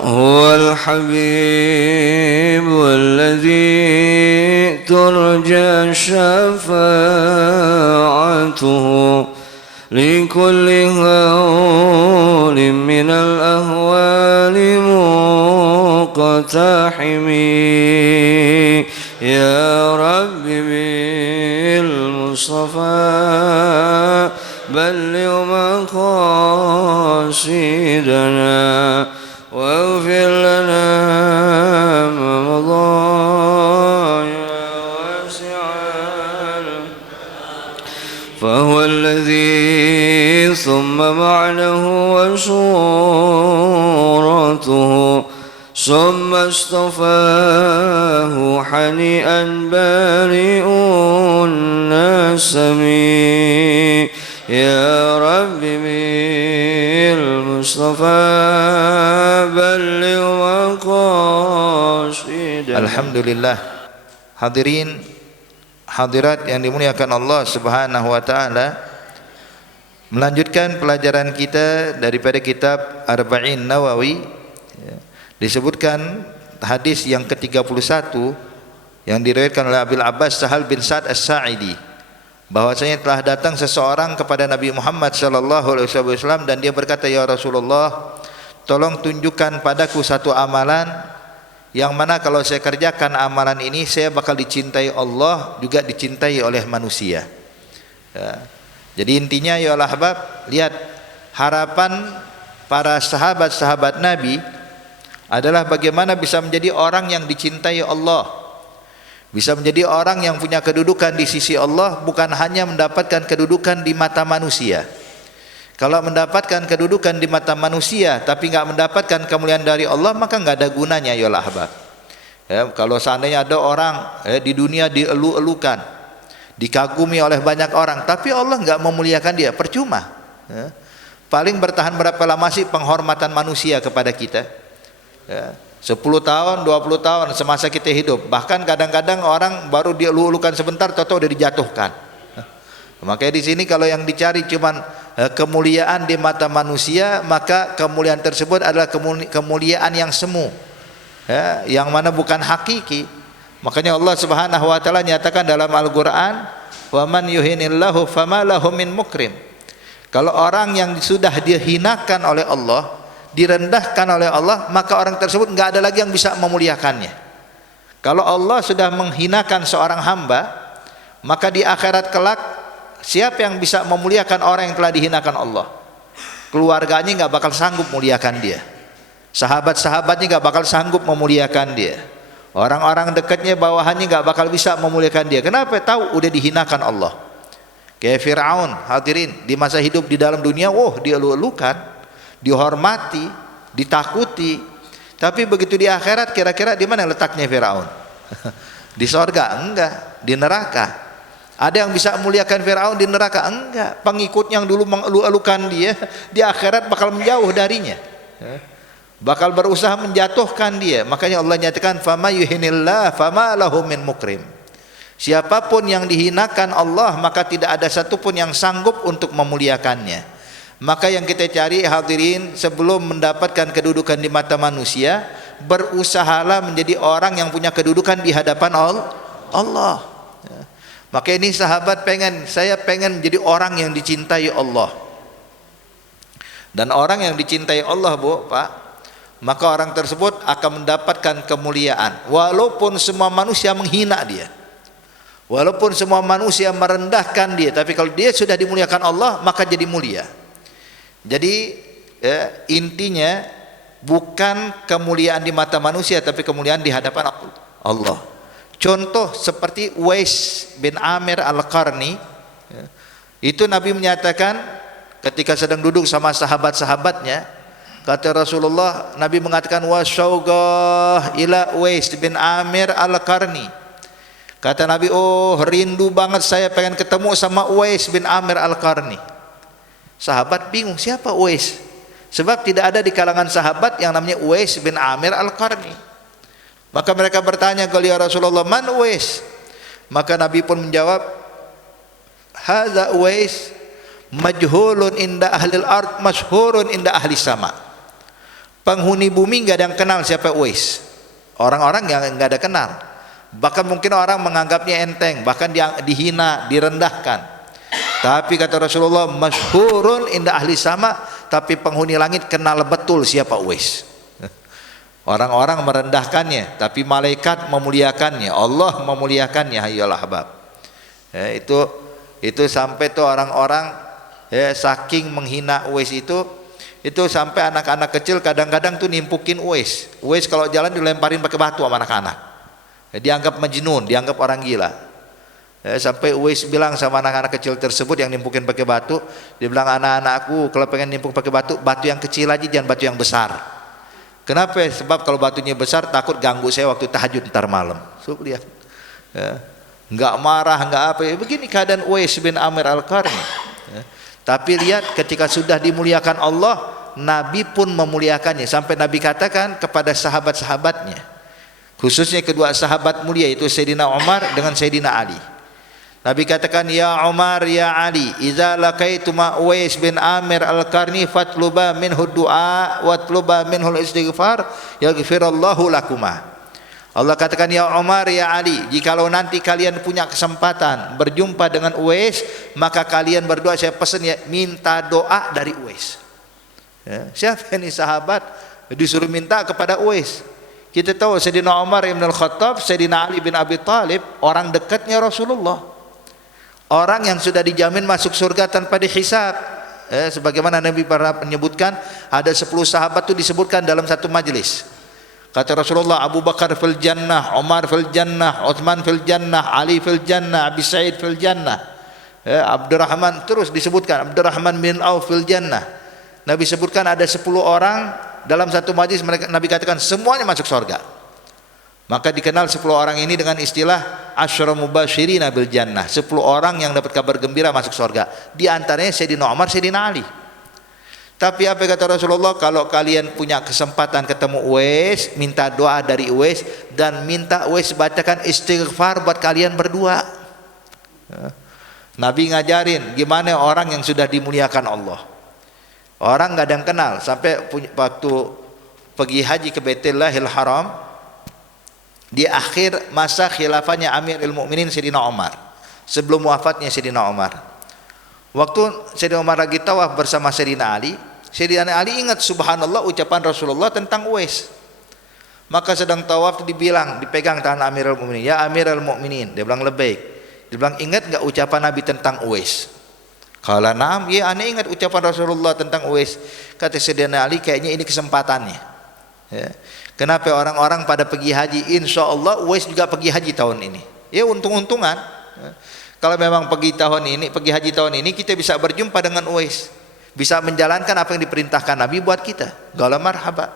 هو الحبيب الذي ترجى شفاعته لكل هول من الأهوال مقتحم يا رب بالمصطفى بلغ مقاصدنا واغفر لنا ما مضى يا واسع فهو الذي ثم معنه وصورته ثم اصطفاه حنيئا بارئ النسم يا رب بالمصطفى بلغ مقاصدنا. Alhamdulillah. Hadirin hadirat yang dimuliakan Allah Subhanahu wa taala, melanjutkan pelajaran kita daripada kitab Arba'in Nawawi. Disebutkan hadis yang ke-31 yang diriwayatkan oleh Abil Abbas Sahal bin Sa'ad As-Sa'idi, bahwasanya telah datang seseorang kepada Nabi Muhammad sallallahu alaihi wasallam dan dia berkata, ya Rasulullah, tolong tunjukkan padaku satu amalan yang mana kalau saya kerjakan amalan ini saya bakal dicintai Allah juga dicintai oleh manusia. Ya. Jadi intinya ya ahbab, lihat harapan para sahabat-sahabat Nabi adalah bagaimana bisa menjadi orang yang dicintai Allah, bisa menjadi orang yang punya kedudukan di sisi Allah, bukan hanya mendapatkan kedudukan di mata manusia. Kalau mendapatkan kedudukan di mata manusia tapi nggak mendapatkan kemuliaan dari Allah, maka nggak ada gunanya ya ahbab. Ya, kalau seandainya ada orang di dunia dielu-elukan, dikagumi oleh banyak orang, tapi Allah nggak memuliakan dia, percuma. Ya. Paling bertahan berapa lama sih penghormatan manusia kepada kita? Ya, 10 tahun, 20 tahun semasa kita hidup. Bahkan kadang-kadang orang baru dielu-elukan sebentar, tahu-tahu udah dijatuhkan. Makanya di sini kalau yang dicari cuman kemuliaan di mata manusia, maka kemuliaan tersebut adalah kemuliaan yang semu, ya, yang mana bukan hakiki. Makanya Allah Subhanahu wa taala nyatakan dalam Al-Qur'an, "Wa man yuhinillahu fama lahu min mukrim." Kalau orang yang sudah dihinakan oleh Allah, direndahkan oleh Allah, maka orang tersebut enggak ada lagi yang bisa memuliakannya. Kalau Allah sudah menghinakan seorang hamba, maka di akhirat kelak siapa yang bisa memuliakan orang yang telah dihinakan Allah? Keluarganya enggak bakal sanggup memuliakan dia. Sahabat-sahabatnya enggak bakal sanggup memuliakan dia. Orang-orang dekatnya, bawahannya enggak bakal bisa memuliakan dia. Kenapa? Tahu udah dihinakan Allah. Kayak Fir'aun, hadirin, di masa hidup di dalam dunia, dielu-elukan, dihormati, ditakuti. Tapi begitu di akhirat, kira-kira di mana letaknya Fir'aun? Di sorga? Enggak. Di neraka. Ada yang bisa memuliakan Fir'aun di neraka? Enggak. Pengikut yang dulu mengelu-elukan dia, di akhirat bakal menjauh darinya, bakal berusaha menjatuhkan dia. Makanya Allah nyatakan, fama yuhinillah fama lahu min mukrim. Siapapun yang dihinakan Allah, maka tidak ada satupun yang sanggup untuk memuliakannya. Maka yang kita cari hadirin, sebelum mendapatkan kedudukan di mata manusia, berusahalah menjadi orang yang punya kedudukan di hadapan Allah. Maka ini sahabat saya pengen menjadi orang yang dicintai Allah. Dan orang yang dicintai Allah, Bu, Pak, maka orang tersebut akan mendapatkan kemuliaan walaupun semua manusia menghina dia, walaupun semua manusia merendahkan dia, tapi kalau dia sudah dimuliakan Allah, maka jadi mulia. Jadi intinya bukan kemuliaan di mata manusia, tapi kemuliaan di hadapan Allah. Contoh seperti Uwais bin Amir Al-Qarni, itu Nabi menyatakan ketika sedang duduk sama sahabat-sahabatnya, kata Rasulullah, Nabi mengatakan, wasyauqah ila Uwais bin Amir Al-Qarni. Kata Nabi, rindu banget saya pengen ketemu sama Uwais bin Amir Al-Qarni. Sahabat bingung, siapa Uwais? Sebab tidak ada di kalangan sahabat yang namanya Uwais bin Amir Al-Qarni. Maka mereka bertanya kepada Rasulullah, man Uwais? Maka Nabi pun menjawab, hadza Uwais majhulun inda ahlil ard, masyhurun inda ahli sama. penghuni bumi nggak ada yang kenal siapa Uwais. Orang-orang yang nggak ada kenal. Bahkan mungkin orang menganggapnya enteng, bahkan dihina, direndahkan. Tapi kata Rasulullah, masyhurun inda ahli sama, tapi penghuni langit kenal betul siapa Uwais. Orang-orang merendahkannya, tapi malaikat memuliakannya, Allah memuliakannya. Hayyul ahbab. Ya, itu sampai tuh orang-orang ya, saking menghina Uwais itu sampai anak-anak kecil kadang-kadang tuh nimpukin Uwais. Uwais kalau jalan dilemparin pakai batu sama anak-anak. Ya, dianggap majnun, dianggap orang gila. Ya, sampai Uwais bilang sama anak-anak kecil tersebut yang nimpukin pakai batu, dia bilang, anak-anakku kalau pengen nimpuk pakai batu, batu yang kecil aja, jangan batu yang besar. Kenapa? Sebab kalau batunya besar takut ganggu saya waktu tahajud ntar malam. So, lihat. Ya. Enggak marah, enggak apa. Begini keadaan Uwais bin Amir Al-Qarni. Ya. Tapi lihat ketika sudah dimuliakan Allah, Nabi pun memuliakannya. Sampai Nabi katakan kepada sahabat-sahabatnya, khususnya kedua sahabat mulia itu Sayyidina Umar dengan Sayyidina Ali. Nabi katakan, ya Umar, ya Ali, idza laqaituma Uwais bin Amir Al-Qarni fatluba minhu du'a watluba minhu istighfar yaghfirallahu lakuma. Allah katakan, ya Umar, ya Ali, jikalau nanti kalian punya kesempatan berjumpa dengan Uwais, maka kalian berdoa, saya pesan ya, minta doa dari Uwais. Ya, siapa ini sahabat disuruh minta kepada Uwais? Kita tahu Sayyidina Umar ibn al-Khattab, Sayyidina Ali bin Abi Thalib, orang dekatnya Rasulullah. Orang yang sudah dijamin masuk surga tanpa dihisab. Sebagaimana Nabi pernah menyebutkan, ada 10 sahabat itu disebutkan dalam satu majelis. Kata Rasulullah, Abu Bakar fil jannah, Umar fil jannah, Uthman fil jannah, Ali fil jannah, Abi Sa'id fil jannah. Abdurrahman terus disebutkan, Abdurrahman bin Auf fil jannah. Nabi sebutkan ada 10 orang dalam satu majelis, Nabi katakan semuanya masuk surga. Maka dikenal 10 orang ini dengan istilah asyra mubasyirina bil jannah. 10 orang yang dapat kabar gembira masuk surga. Di antaranya Sayyidina Umar, Sayyidina Ali. Tapi apa kata Rasulullah? Kalau kalian punya kesempatan ketemu Uwais, minta doa dari Uwais dan minta Uwais bacakan istighfar buat kalian berdua. Nabi ngajarin gimana orang yang sudah dimuliakan Allah. Orang nggak ada yang kenal. Sampai waktu pergi haji ke Baitullahil Haram, di akhir masa khilafahnya Amirul Mukminin Sayyidina Umar, sebelum wafatnya Sayyidina Umar, waktu Sayyidina Umar lagi tawaf bersama Sayyidina Ali, Sayyidina Ali ingat subhanallah ucapan Rasulullah tentang Uwais. Maka sedang tawaf dipegang tangan Amirul Mukminin, ya Amirul Mukminin, dia bilang labbaik. Dia bilang, ingat enggak ucapan Nabi tentang Uwais? Kala na'am, ya aneh ingat ucapan Rasulullah tentang Uwais. Kata Sayyidina Ali, kayaknya ini kesempatannya. Ya. Kenapa orang-orang pada pergi haji? Insya Allah Uwais juga pergi haji tahun ini. Ya untung-untungan. Kalau memang pergi haji tahun ini kita bisa berjumpa dengan Uwais, bisa menjalankan apa yang diperintahkan Nabi buat kita. Gala marhaba.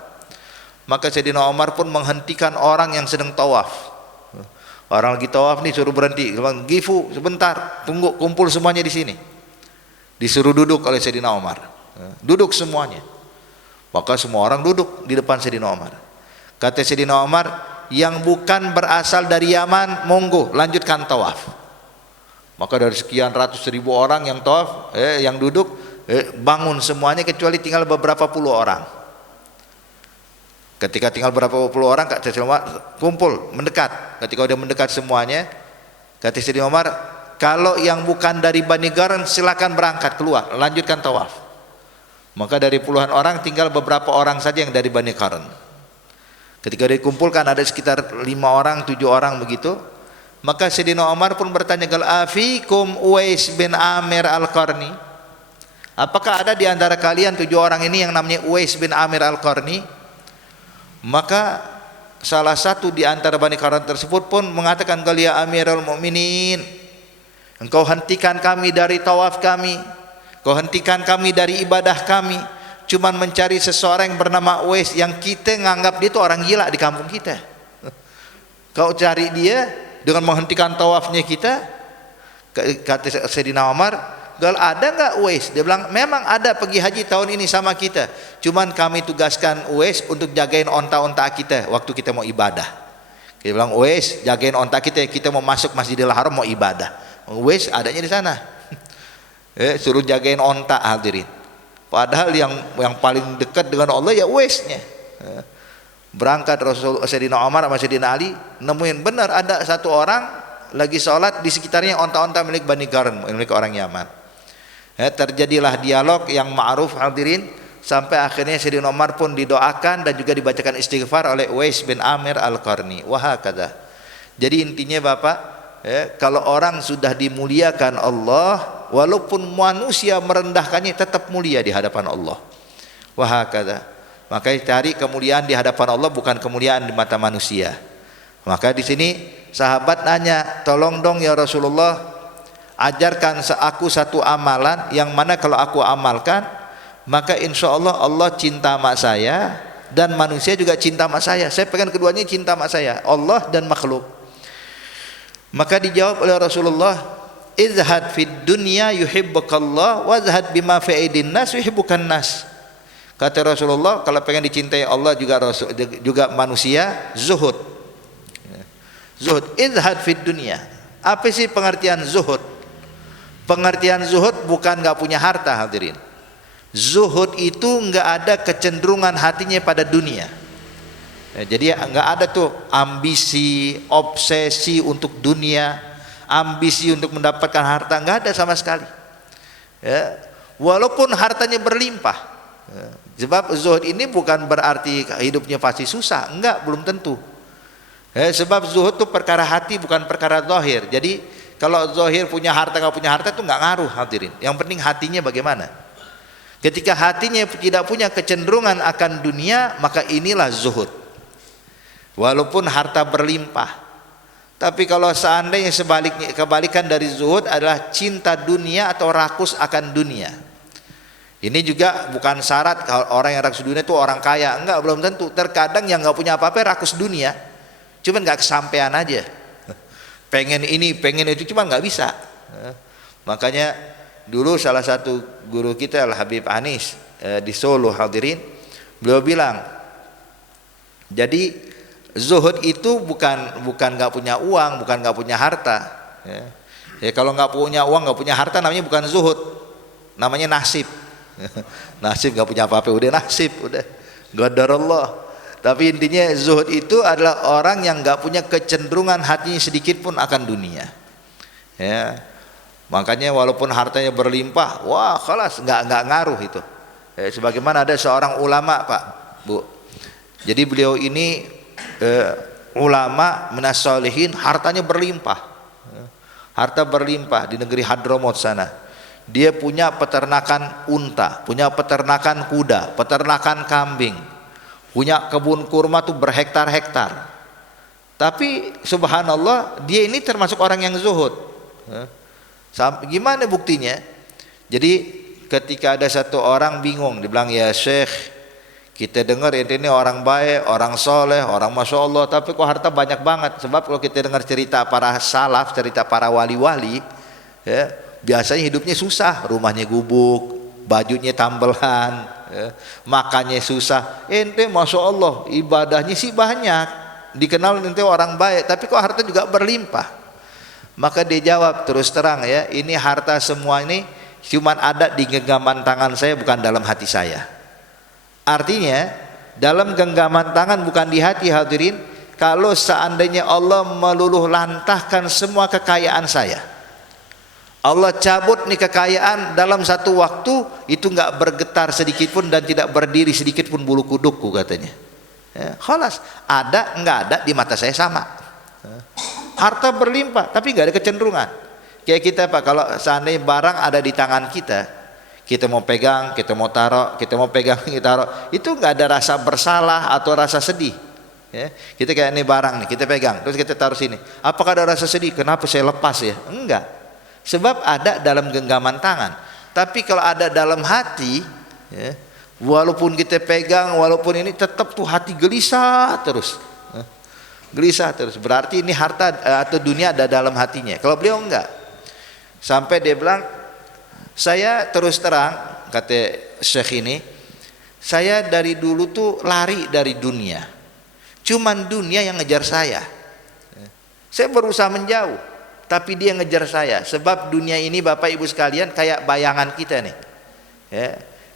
Maka Sayyidina Umar pun menghentikan orang yang sedang tawaf. Orang lagi tawaf nih suruh berhenti. Gifu sebentar, tunggu, kumpul semuanya di sini. Disuruh duduk oleh Sayyidina Umar. Duduk semuanya. Maka semua orang duduk di depan Sayyidina Umar. Kata Sayyidina Umar, yang bukan berasal dari Yaman, monggo lanjutkan tawaf. Maka dari sekian ratus ribu orang yang tawaf, yang duduk, bangun semuanya kecuali tinggal beberapa puluh orang. Ketika tinggal beberapa puluh orang, kata Sayyidina Umar, kumpul, mendekat. Ketika sudah mendekat semuanya, kata Sayyidina Umar, kalau yang bukan dari Bani Qarn silakan berangkat keluar, lanjutkan tawaf. Maka dari puluhan orang tinggal beberapa orang saja yang dari Bani Qarn. Ketika dikumpulkan ada sekitar 5 orang, 7 orang begitu. Maka Sayyidina Umar pun bertanya, "Gal afikum Uwais bin Amir Al-Qarni?" Apakah ada di antara kalian 7 orang ini yang namanya Uwais bin Amir Al-Qarni? Maka salah satu di antara Bani Qarn tersebut pun mengatakan, "Gal ya Amirul Mukminin, engkau hentikan kami dari tawaf kami, kau hentikan kami dari ibadah kami, cuman mencari seseorang yang bernama Uwais yang kita nganggap dia itu orang gila di kampung kita. Kau cari dia dengan menghentikan tawafnya kita." Kata Sayyidina Umar, "Gal ada nggak Uwais?" Dia bilang, "Memang ada, pergi haji tahun ini sama kita. Cuman kami tugaskan Uwais untuk jagain onta-onta kita waktu kita mau ibadah." Dia bilang, "Uwais jagain onta kita mau masuk Masjidil Haram mau ibadah. Uwais adanya di sana." Suruh jagain onta, hadirin. Padahal yang paling dekat dengan Allah ya Uwaisnya. Berangkat Sayyidina Umar sama Sayyidina Ali, nemuin benar ada satu orang lagi sholat, di sekitarnya onta-onta milik Bani Qarn, milik orang Yaman. Terjadilah dialog yang ma'ruf hadirin, sampai akhirnya Sayyidina Umar pun didoakan dan juga dibacakan istighfar oleh Uwais bin Amir Al-Qarni. Wahakadha. Jadi intinya Bapak, kalau orang sudah dimuliakan Allah, walaupun manusia merendahkannya tetap mulia di hadapan Allah. Wahakadha. Maka cari kemuliaan di hadapan Allah, bukan kemuliaan di mata manusia. Maka di sini sahabat nanya, tolong dong ya Rasulullah, ajarkan aku satu amalan yang mana kalau aku amalkan maka insya Allah Allah cinta sama saya dan manusia juga cinta sama saya. Saya pengen keduanya cinta sama saya, Allah dan makhluk. Maka dijawab oleh Rasulullah, izhad fid dunya yuhibbukallah wazhad bima fi aidin nas yuhibbukan nas. Kata Rasulullah, kalau pengen dicintai Allah juga manusia, zuhud. Zuhud, izhad fid dunya. Apa sih pengertian zuhud? Pengertian zuhud bukan nggak punya harta hadirin. Zuhud itu nggak ada kecenderungan hatinya pada dunia. Jadi nggak ada tuh ambisi, obsesi untuk dunia, ambisi untuk mendapatkan harta, nggak ada sama sekali. Walaupun hartanya berlimpah. Sebab zuhud ini bukan berarti hidupnya pasti susah, enggak, belum tentu. Sebab zuhud itu perkara hati, bukan perkara zahir. Jadi kalau zahir punya harta nggak punya harta itu nggak ngaruh hadirin. Yang penting hatinya bagaimana. Ketika hatinya tidak punya kecenderungan akan dunia, maka inilah zuhud. Walaupun harta berlimpah. Tapi kalau seandainya sebaliknya, kebalikan dari zuhud adalah cinta dunia atau rakus akan dunia. Ini juga bukan syarat kalau orang yang rakus dunia itu orang kaya, enggak, belum tentu. Terkadang yang nggak punya apa-apa rakus dunia, cuman nggak kesampaian aja. Pengen ini, pengen itu, cuman nggak bisa. Makanya dulu salah satu guru kita Al Habib Anis di Solo hadirin, beliau bilang, jadi zuhud itu bukan nggak punya uang, bukan nggak punya harta. Kalau nggak punya uang, nggak punya harta, namanya bukan zuhud, namanya nasib. Nasib nggak punya apa-apa, udah nasib, udah qadarullah. Tapi intinya zuhud itu adalah orang yang nggak punya kecenderungan hatinya sedikit pun akan dunia. Makanya walaupun hartanya berlimpah, wah khalas, nggak ngaruh itu. Sebagaimana ada seorang ulama Pak, Bu. Jadi beliau ini ulama minas sholihin, hartanya berlimpah. Harta berlimpah di negeri Hadramaut sana. Dia punya peternakan unta, punya peternakan kuda, peternakan kambing, punya kebun kurma tuh berhektar-hektar. Tapi subhanallah, dia ini termasuk orang yang zuhud. Gimana buktinya? Jadi ketika ada satu orang bingung, dibilang, ya Syekh, kita dengar ini orang baik, orang soleh, orang masya Allah, tapi kok harta banyak banget. Sebab kalau kita dengar cerita para salaf, cerita para wali-wali, biasanya hidupnya susah, rumahnya gubuk, bajunya tambelan, makannya susah. Ente masya Allah ibadahnya sih banyak, dikenal ente orang baik, tapi kok harta juga berlimpah. Maka dia jawab terus terang, ya, ini harta semua ini cuman ada di genggaman tangan saya, bukan dalam hati saya. Artinya dalam genggaman tangan bukan di hati hadirin. Kalau seandainya Allah meluluh lantahkan semua kekayaan saya, Allah cabut nih kekayaan dalam satu waktu, itu nggak bergetar sedikit pun dan tidak berdiri sedikit pun bulu kudukku katanya. Khalas, ada nggak ada di mata saya sama. Harta berlimpah tapi nggak ada kecenderungan. Kayak kita Pak, kalau seandainya barang ada di tangan kita, kita mau pegang, kita mau taruh, kita mau pegang, kita taruh, itu nggak ada rasa bersalah atau rasa sedih. Kita kayak ini barang nih, kita pegang, terus kita taruh sini. Apakah ada rasa sedih? Kenapa saya lepas ya? Enggak. Sebab ada dalam genggaman tangan. Tapi kalau ada dalam hati, walaupun kita pegang, walaupun ini, tetap tuh hati gelisah terus. Gelisah terus. Berarti ini harta atau dunia ada dalam hatinya. Kalau beliau enggak. Sampai dia bilang, saya terus terang, kata Syekh ini, saya dari dulu tuh lari dari dunia. Cuman dunia yang ngejar saya. Saya berusaha menjauh, tapi dia ngejar saya. Sebab dunia ini Bapak Ibu sekalian kayak bayangan kita nih.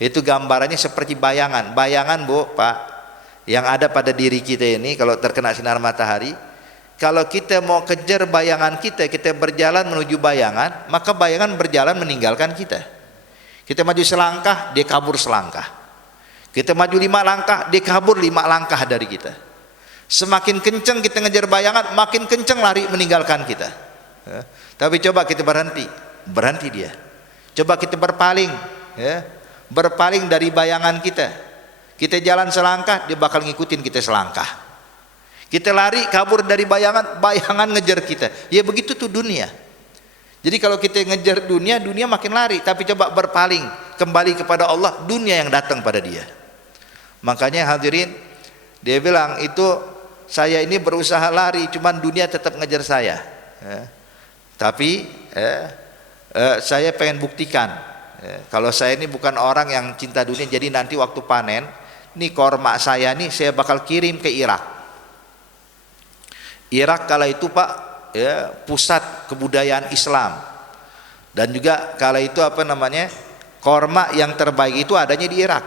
Itu gambarannya seperti bayangan. Bayangan Bu, Pak. yang ada pada diri kita ini kalau terkena sinar matahari. Kalau kita mau kejar bayangan kita, kita berjalan menuju bayangan, maka bayangan berjalan meninggalkan kita. Kita maju selangkah, dia kabur selangkah. Kita maju 5 langkah, dia kabur 5 langkah dari kita. Semakin kencang kita ngejar bayangan, makin kencang lari meninggalkan kita. Tapi coba kita berhenti dia. Coba kita berpaling, berpaling dari bayangan kita. Kita jalan selangkah, dia bakal ngikutin kita selangkah. Kita lari kabur dari bayangan, bayangan ngejar kita. Ya begitu tuh dunia. Jadi kalau kita ngejar dunia, dunia makin lari. Tapi coba berpaling kembali kepada Allah, dunia yang datang pada dia. Makanya hadirin, dia bilang itu saya ini berusaha lari, cuman dunia tetap ngejar saya. Tapi saya pengen buktikan, kalau saya ini bukan orang yang cinta dunia. Jadi nanti waktu panen, nih korma saya nih saya bakal kirim ke Irak. Irak kala itu Pak, pusat kebudayaan Islam. Dan juga kala itu korma yang terbaik itu adanya di Irak.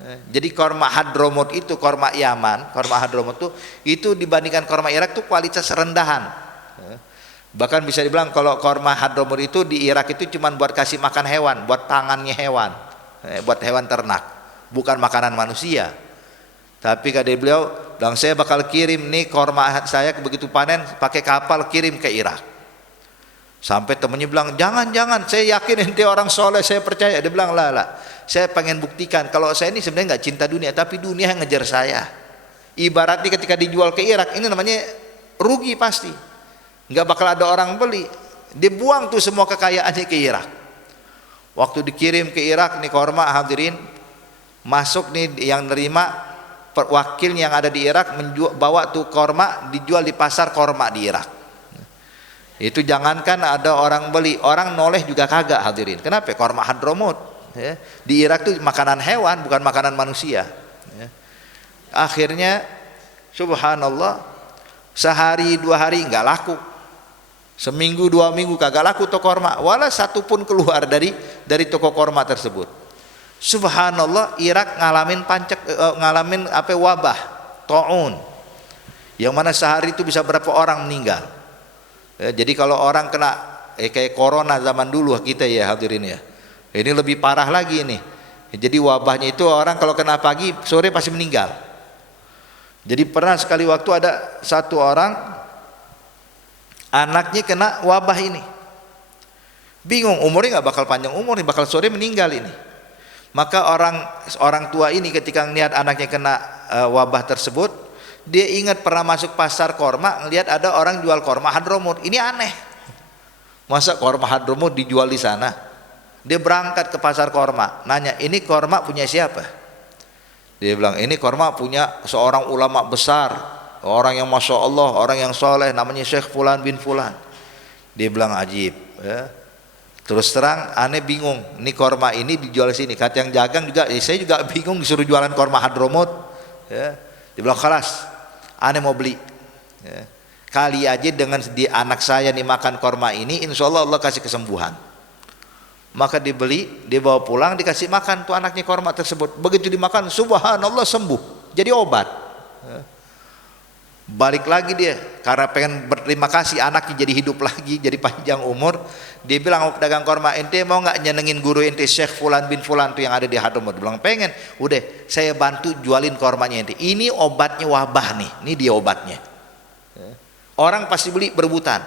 Jadi korma Hadramut itu, korma Yaman, korma Hadramut itu dibandingkan korma Irak itu kualitas rendahan. Bahkan bisa dibilang kalau korma Hadramut itu di Irak itu cuma buat kasih makan hewan, buat tangannya hewan, buat hewan ternak. Bukan makanan manusia. Tapi kata beliau, bilang saya bakal kirim nih korma saya begitu panen pakai kapal kirim ke Irak. Sampai temennya bilang jangan, saya yakin ente orang soleh, saya percaya. Dia bilang lah, saya pengen buktikan kalau saya ini sebenarnya nggak cinta dunia, tapi dunia yang ngejar saya. Ibaratnya ketika dijual ke Irak, ini namanya rugi pasti, nggak bakal ada orang beli. Dibuang tuh semua kekayaannya ke Irak. Waktu dikirim ke Irak nih korma hadirin, masuk nih yang nerima wakil yang ada di Irak, bawa tuh korma dijual di pasar korma di Irak. Itu jangankan ada orang beli, orang noleh juga kagak hadirin. Kenapa? Korma Hadramut di Irak tuh makanan hewan, bukan makanan manusia. Akhirnya subhanallah, sehari 2 hari nggak laku, seminggu 2 minggu kagak laku toko korma, wala satu pun keluar dari toko korma tersebut. Subhanallah, Irak ngalamin wabah taun, yang mana sehari itu bisa berapa orang meninggal. Jadi kalau orang kena kayak corona zaman dulu kita ya hadirin ya, ini lebih parah lagi ini. Jadi wabahnya itu orang kalau kena pagi sore pasti meninggal. Jadi pernah sekali waktu ada satu orang anaknya kena wabah ini, bingung, umurnya nggak bakal panjang umur nih, bakal sore meninggal ini. Maka orang tua ini ketika ngelihat anaknya kena wabah tersebut, dia ingat pernah masuk pasar korma, ngelihat ada orang jual korma Hadramut. Ini aneh, masa korma Hadramut dijual di sana? Dia berangkat ke pasar korma, nanya, ini korma punya siapa? Dia bilang, ini korma punya seorang ulama besar, orang yang masya Allah, orang yang soleh, namanya Syekh Fulan bin Fulan. Dia bilang, ajib ya. Terus terang, aneh bingung, ini korma ini dijual sini. Kata yang jagang juga, saya juga bingung disuruh jualan korma Hadramut. Ya. Dia bilang, khalas, aneh mau beli. Ya. Kali aja dengan di anak saya nih makan korma ini, insya Allah Allah kasih kesembuhan. Maka dibeli, dibawa pulang, dikasih makan tuh anaknya korma tersebut. Begitu dimakan, subhanallah sembuh, jadi obat. Ya. Balik lagi dia karena pengen berterima kasih anaknya jadi hidup lagi, jadi panjang umur. Dia bilang, pedagang korma, ente mau nggak nyenengin guru ente Syekh Fulan bin Fulan tuh yang ada di Hadramut? Dia bilang, pengen. Udah, saya bantu jualin kormanya ente. Ini obatnya wabah nih, ini dia obatnya. Orang pasti beli berebutan.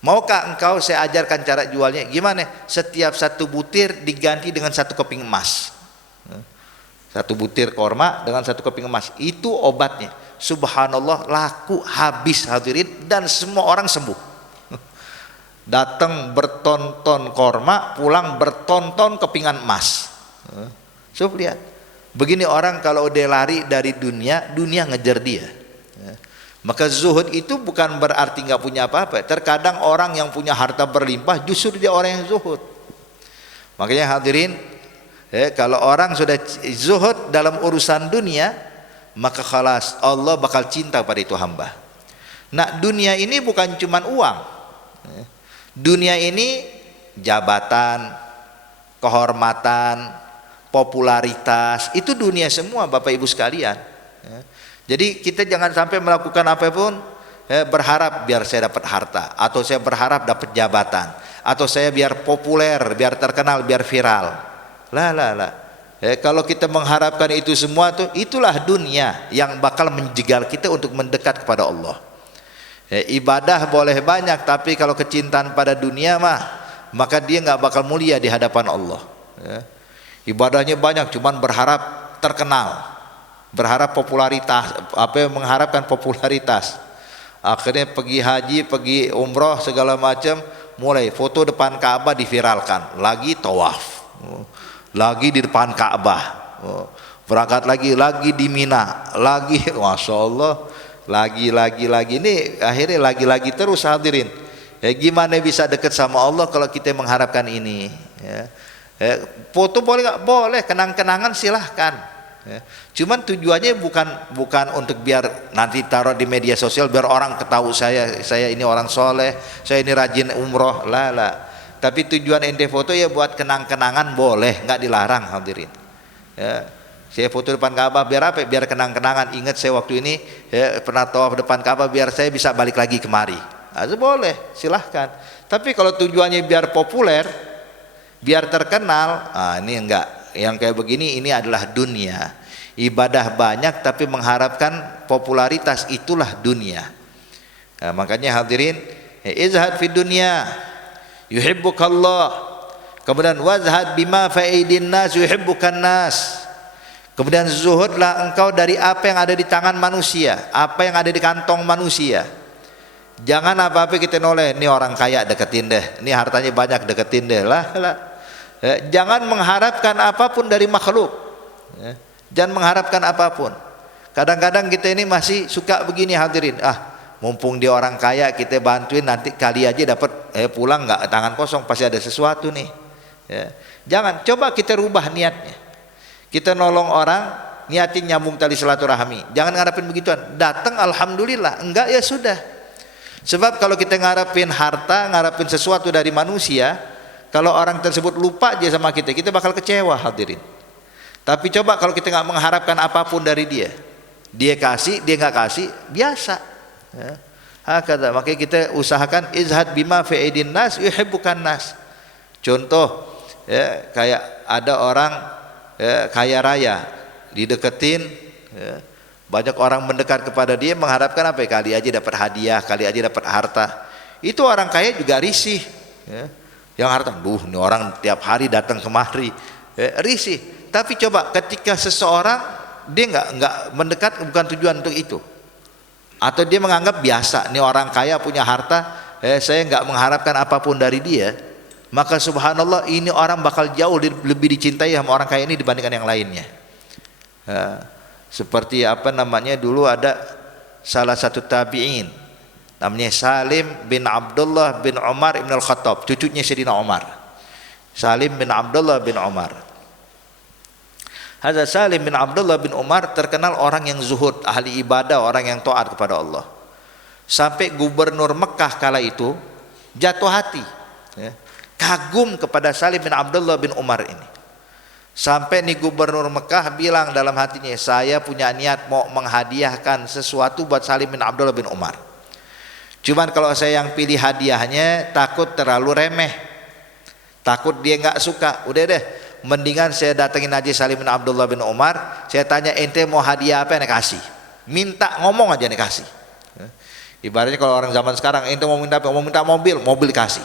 Maukah engkau saya ajarkan cara jualnya? Gimana? Setiap 1 butir diganti dengan 1 keping emas. 1 butir korma dengan 1 keping emas. Itu obatnya. Subhanallah, laku habis hadirin, dan semua orang sembuh. Datang bertonton korma, pulang bertonton kepingan emas. Coba lihat, begini orang kalau dia lari dari dunia, dunia ngejar dia. Maka zuhud itu bukan berarti nggak punya apa-apa. Terkadang orang yang punya harta berlimpah justru dia orang yang zuhud. Makanya hadirin, kalau orang sudah zuhud dalam urusan dunia, maka khalas, Allah bakal cinta pada itu hamba. Nah, dunia ini bukan cuma uang. Dunia ini jabatan, kehormatan, popularitas, itu dunia semua Bapak Ibu sekalian. Ya. Jadi kita jangan sampai melakukan apapun berharap biar saya dapat harta, atau saya berharap dapat jabatan, atau saya biar populer, biar terkenal, biar viral. Lah. Kalau kita mengharapkan itu semua tuh, itulah dunia yang bakal menjegal kita untuk mendekat kepada Allah. Ibadah boleh banyak, tapi kalau kecintaan pada dunia maka dia nggak bakal mulia di hadapan Allah. Ibadahnya banyak, cuman berharap terkenal, berharap popularitas, mengharapkan popularitas. Akhirnya pergi haji, pergi umroh segala macam, mulai foto depan Ka'bah diviralkan, lagi tawaf, lagi di depan Ka'bah, berangkat lagi di Mina, lagi, masya Allah, lagi ini akhirnya lagi terus hadirin. Gimana bisa dekat sama Allah kalau kita mengharapkan ini? Foto boleh nggak? Boleh, kenang-kenangan silahkan. Cuman tujuannya bukan untuk biar nanti taruh di media sosial biar orang ketahui saya ini orang soleh, saya ini rajin umroh, lah. Tapi tujuan ente foto ya buat kenang-kenangan, boleh, nggak dilarang hadirin. Saya foto depan Ka'bah biar apa? Biar kenang-kenangan, ingat saya waktu ini pernah tawaf depan Ka'bah, biar saya bisa balik lagi kemari. Itu boleh, silahkan. Tapi kalau tujuannya biar populer, biar terkenal, ini enggak. Yang kayak begini ini adalah dunia. Ibadah banyak tapi mengharapkan popularitas, itulah dunia. Makanya hadirin, izhad fi dunya yuhibbukallah. Kemudian wazhad bima fa'idin nas yuhibbukan nas. Kemudian zuhudlah engkau dari apa yang ada di tangan manusia, apa yang ada di kantong manusia. Jangan apa-apa kita noleh, ini orang kaya deketin deh, ini hartanya banyak deketin deh, lah. Jangan mengharapkan apapun dari makhluk. Jangan mengharapkan apapun. Kadang-kadang kita ini masih suka begini hadirin, mumpung dia orang kaya kita bantuin, nanti kali aja dapat pulang nggak tangan kosong, pasti ada sesuatu nih. Jangan, coba kita rubah niatnya. Kita nolong orang, niatin nyambung tali silaturahmi. Jangan ngarepin begituan, datang alhamdulillah, enggak ya sudah. Sebab kalau kita ngarepin harta, ngarepin sesuatu dari manusia, kalau orang tersebut lupa aja sama kita bakal kecewa hadirin. Tapi coba kalau kita nggak mengharapkan apapun dari dia kasih, dia nggak kasih, biasa. Hakada, makanya kita usahakan izhad bima fi aidin nas yuhibbukan nas. Contoh, kayak ada orang kaya raya, dideketin, banyak orang mendekat kepada dia mengharapkan apa? Kali aja dapat hadiah, kali aja dapat harta. Itu orang kaya juga risih. Yang harta, ini orang tiap hari datang kemari, risih. Tapi coba ketika seseorang dia nggak mendekat, bukan tujuan untuk itu, atau dia menganggap biasa, ini orang kaya punya harta, saya nggak mengharapkan apapun dari dia, maka subhanallah ini orang bakal jauh lebih dicintai sama orang kaya ini dibandingkan yang lainnya. Seperti dulu ada salah satu tabi'in namanya Salim bin Abdullah bin Umar ibn al-Khattab, cucunya Sayyidina Umar. Salim bin Abdullah bin Umar. Hadza Salim bin Abdullah bin Umar terkenal orang yang zuhud, ahli ibadah, orang yang taat kepada Allah. Sampai gubernur Mekah kala itu jatuh hati, kagum kepada Salim bin Abdullah bin Umar ini. Sampai nih gubernur Mekah bilang dalam hatinya, saya punya niat mau menghadiahkan sesuatu buat Salim bin Abdullah bin Umar. Cuman kalau saya yang pilih hadiahnya takut terlalu remeh, takut dia nggak suka. Udah deh, mendingan saya datengin aja Salim bin Abdullah bin Umar, saya tanya ente mau hadiah apa, nek kasih. Minta ngomong aja nek kasih. Ibaratnya kalau orang zaman sekarang, ente mau minta apa? Mau minta mobil, mobil kasih.